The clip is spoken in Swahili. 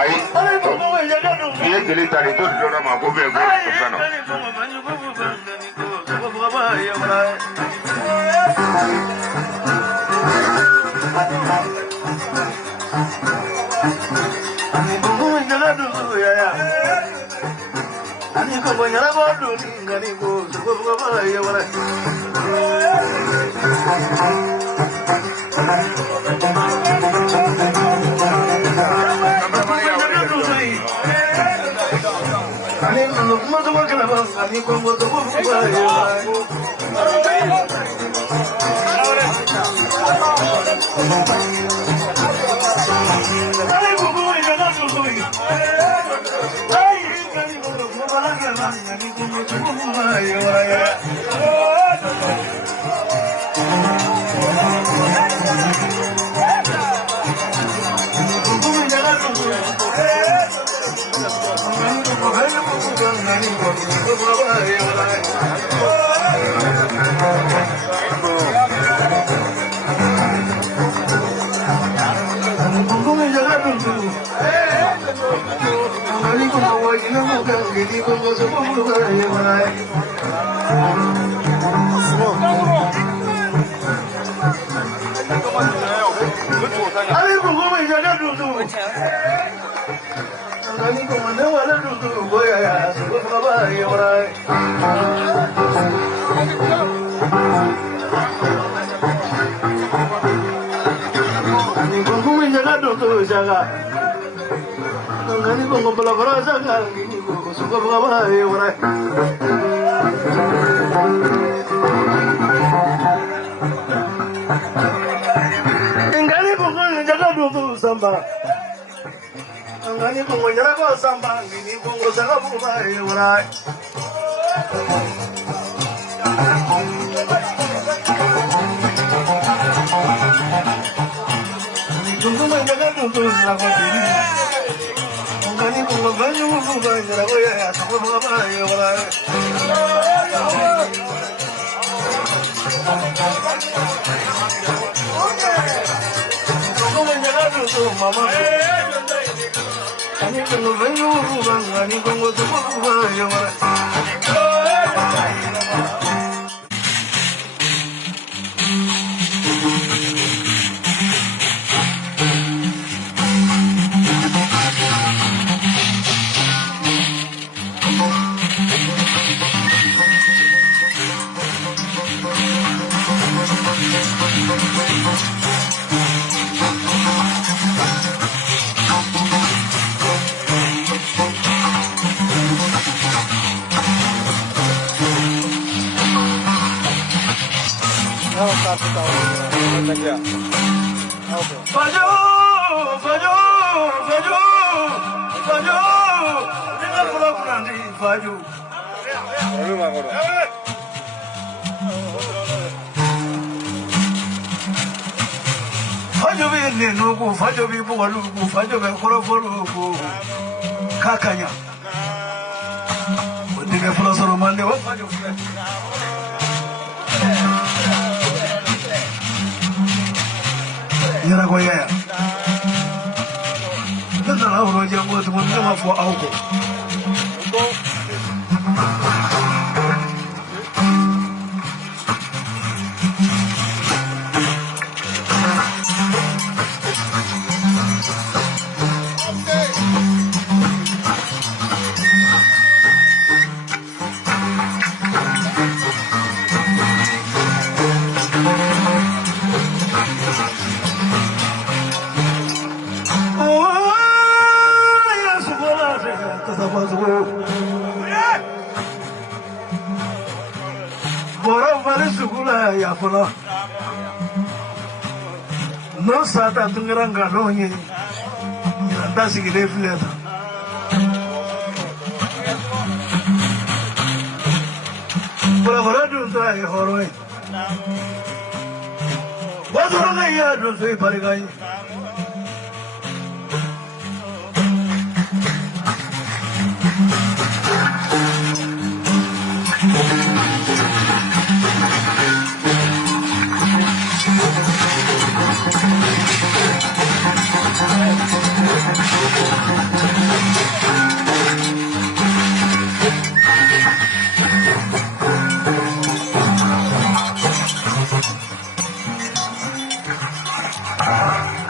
ayi i ye jeli tari to di dɔ ma ko bɛɛ ko fɛn na ani ko nyara ko dun ngani ko ko ba ye wala ani no mo to ko la ba ani ko mo to ko ba ye ani ko ko nyara ko ko Angani bongo nyara ko samba ngini bongo sanga buba e wara Dungu manjaga dungu sanga bini Angani bongo banyu buba nyara ko ya sanga buba e wara Dungu manjaga dungu mama ani kongo banyu bang ani kongo tu bang yo mara Fajobi bugalugu fajobe korofolugu kakanya odiga fulosoro mande wa fajobi yara ko yaya nana la woro jango to mon ma fo awko no sata tungranga lonye ndasi kilefleta Por varadu sai horoi waduranga ya do sai parigai Ah.